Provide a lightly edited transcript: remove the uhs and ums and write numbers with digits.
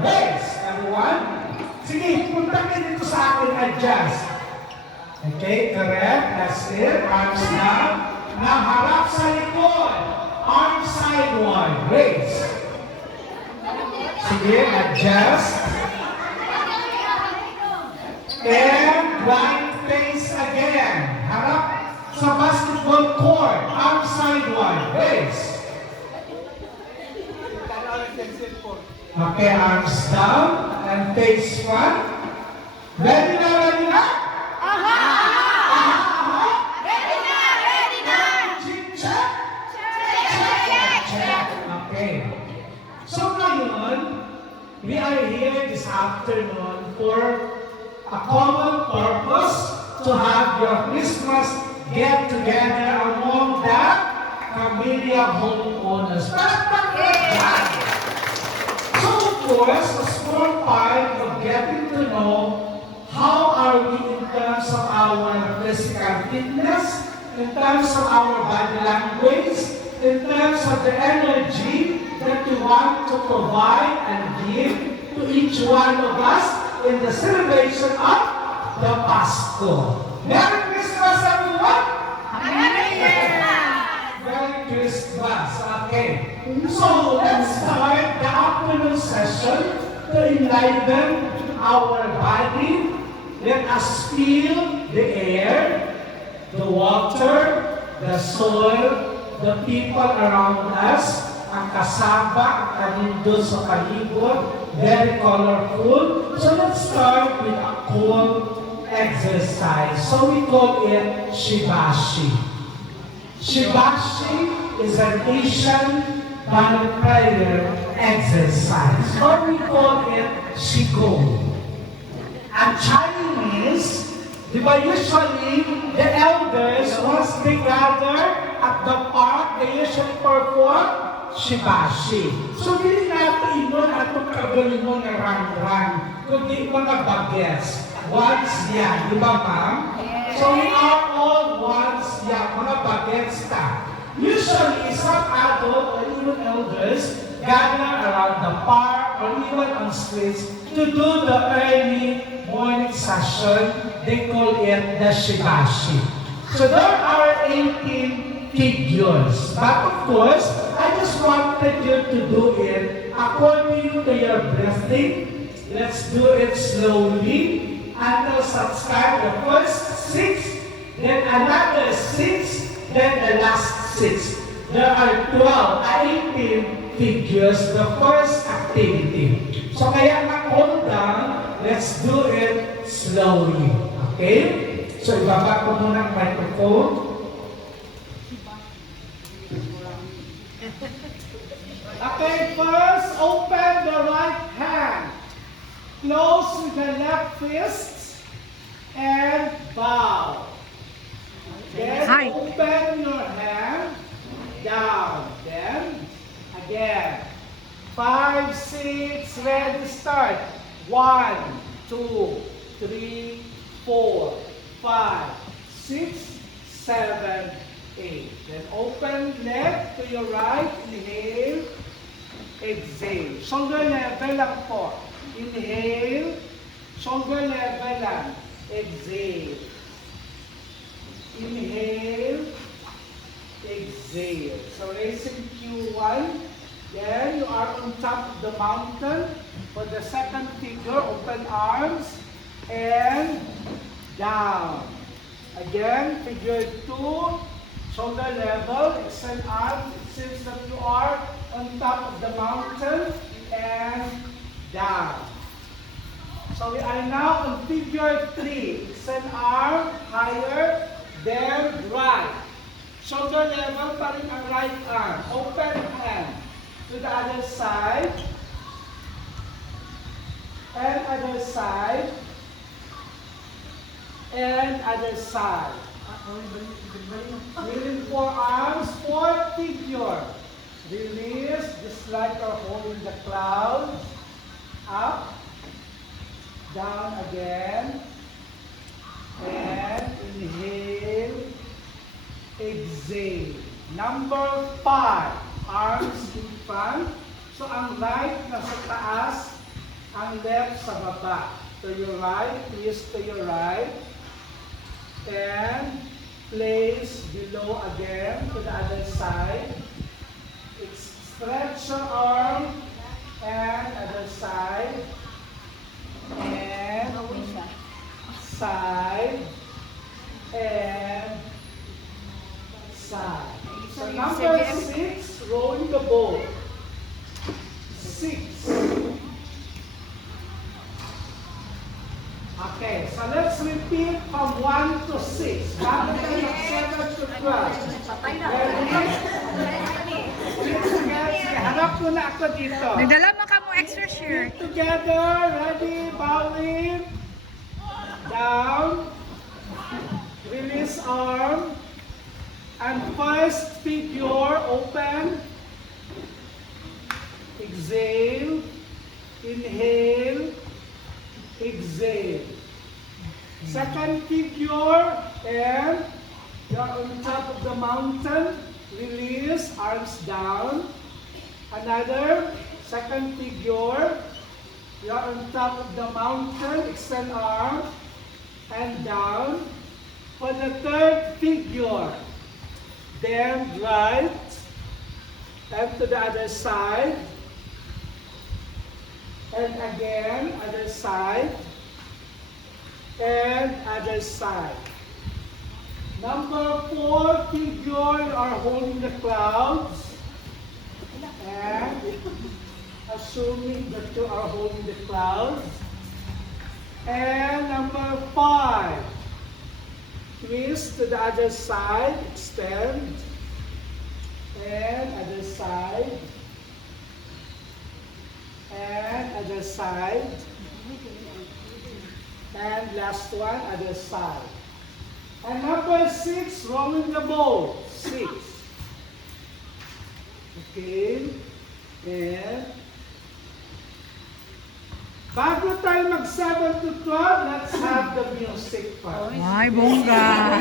Raise. Everyone. Sige, punta kayo dito sa akin. Adjust. Okay, correct. That's it. Arms down. Now, harap sa likod. Arms sideward. Raise. Sige, adjust. And right face again. Harap sa basketball court. Arms sideward. Raise. Okay, arms down and face front. Ready na, ready na? Aha! Aha! Ready na! Ready na! Check, check. Check! Okay. So ngayon, we are here this afternoon for a common purpose to have your Christmas get together among the Familia homeowners. So of course, a small part of getting to know how are we in terms of our physical fitness, in terms of our body language, in terms of the energy that we want to provide and give to each one of us in the celebration of the Pasko. Merry Christmas, everyone! Merry Christmas. Okay. So let's start the afternoon session to enliven our body. Let us feel the air, the water, the soil, the people around us, ang kasaba, ang kanindol sa palibot, very colorful. So let's start with a cool exercise. So we call it Shibashi. Shibashi is an Asian body prayer exercise, or we call it Qigong. And Chinese, di ba usually the elders, once they gather at the park, they usually perform Shibashi. So hindi natin inon atong kagalingon nga rang-rang, kundi mga bagets. Once yan, di ba ma'am? So we are all once yan, mga bagets ka. Usually, some adult or even elders gather around the park or even on streets to do the early morning session. They call it the Shibashi. So there are 18 figures. But of course, I just wanted you to do it according to your breathing. Let's do it slowly until subscribe the first 6, then another 6, then the last 6. There are 18 figures, the first activity. So kaya hold down, let's do it slowly. Okay? So ibaba ko muna ang microphone. Okay, first open the right hand. Close with the left fist and bow. Then open your hand down. Then again. 5, 6, ready, start. 1, 2, 3, 4, 5, 6, 7, 8. Then open left to your right. Inhale. Exhale. Shoulder level lang po. Inhale. Shoulder level lang. Exhale. Inhale. Exhale. So raising Q1. Then you are on top of the mountain. For the second figure, open arms. And down. Again, figure 2. Shoulder level. Extend arms. It seems that you are on top of the mountain. And down. So we are now on figure 3. Extend arm higher, then right. Shoulder level pa rin ang right arm. Open hand to the other side. And other side. And other side. Within 4 arms, 4 figure. Release, just like you're holding the clouds. Up. Down again. And inhale. Exhale. Number 5. Arms in front. So ang right nasa taas, Ang left sa baba. To your right, twist to your right. And place below again to the other side. Stretch your arm and other side. And side. And side. So number 6, rolling the boat. 6. Okay, so let's repeat from 1 to 6. Bago tayo mag 7 to 12. Ready? Sige, harap ko na ako dito. Nagdala mo ka mo extra share. Feet together, ready, bowing. Down. Release arm. And first figure, open. Exhale. Inhale. Exhale. Second figure, and you're on top of the mountain. Release, arms down. Another, second figure. You're on top of the mountain. Extend arm and down. For the third figure, then right and to the other side. And again, other side, and other side. Number 4 figure, you are holding the clouds, and assuming that you are holding the clouds. And number 5, twist to the other side, extend, and other side. And other side. And last one, other side. And number 6, rolling the boat. 6. Okay. And bago tayo mag 7 to 12, let's have the music part. Ay, bongga.